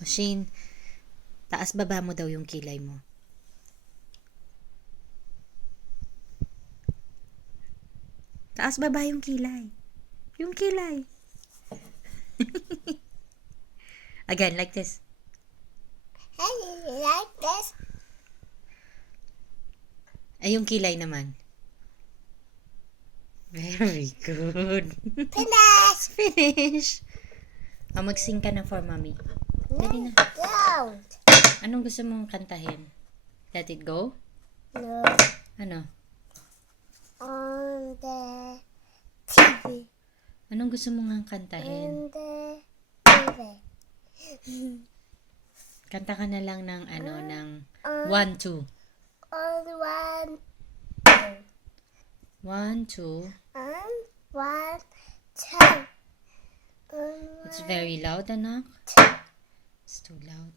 O Shane, taas baba mo daw yung kilay mo. Taas baba yung kilay. Yung kilay. Again, like this. Like this. Ay, yung kilay naman. Very good. Finish. Finish. Mag-sing ka na for mommy. Dali na. Don't. Anong gusto mong kantahin? Let it go? No. Ano? On the TV. Anong gusto mong kantahin? On the TV. Kanta ka na lang ng ng 1, 2. On one. 1, 2. On one. Two. On It's very loud, anak. It's too loud.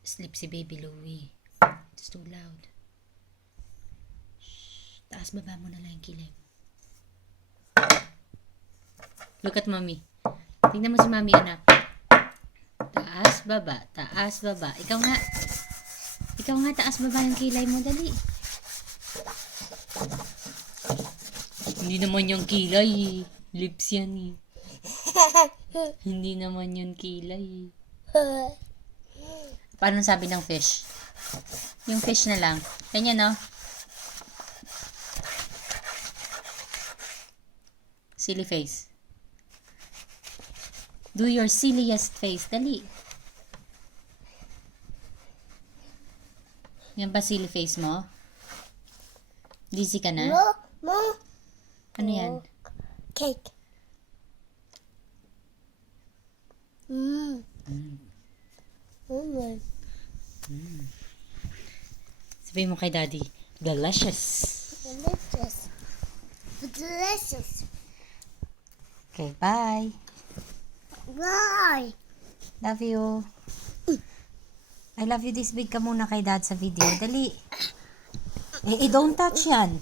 Sleep si baby Louie. It's too loud. Shh. Taas baba mo na lang yung kilay mo. Look at mommy. Tingnan mo si mommy, anak. Taas baba. Taas baba. Ikaw nga. Ikaw nga, taas baba yung kilay mo. Dali. Hindi naman yung kilay. Lips yan eh. Hindi naman yun kilay. Paano sabi ng fish? Yung fish na lang. Ganyan, no? Silly face. Do your silliest face. Dali. Yan ba silly face mo? Dizzy ka na? Mo. Ano yan? Cake. Mm. Mm. Sabihin mo kay daddy, delicious. Delicious. Delicious. Okay, bye. Bye. Love you. I love you this big ka muna kay dad sa video. Dali. Don't touch yan.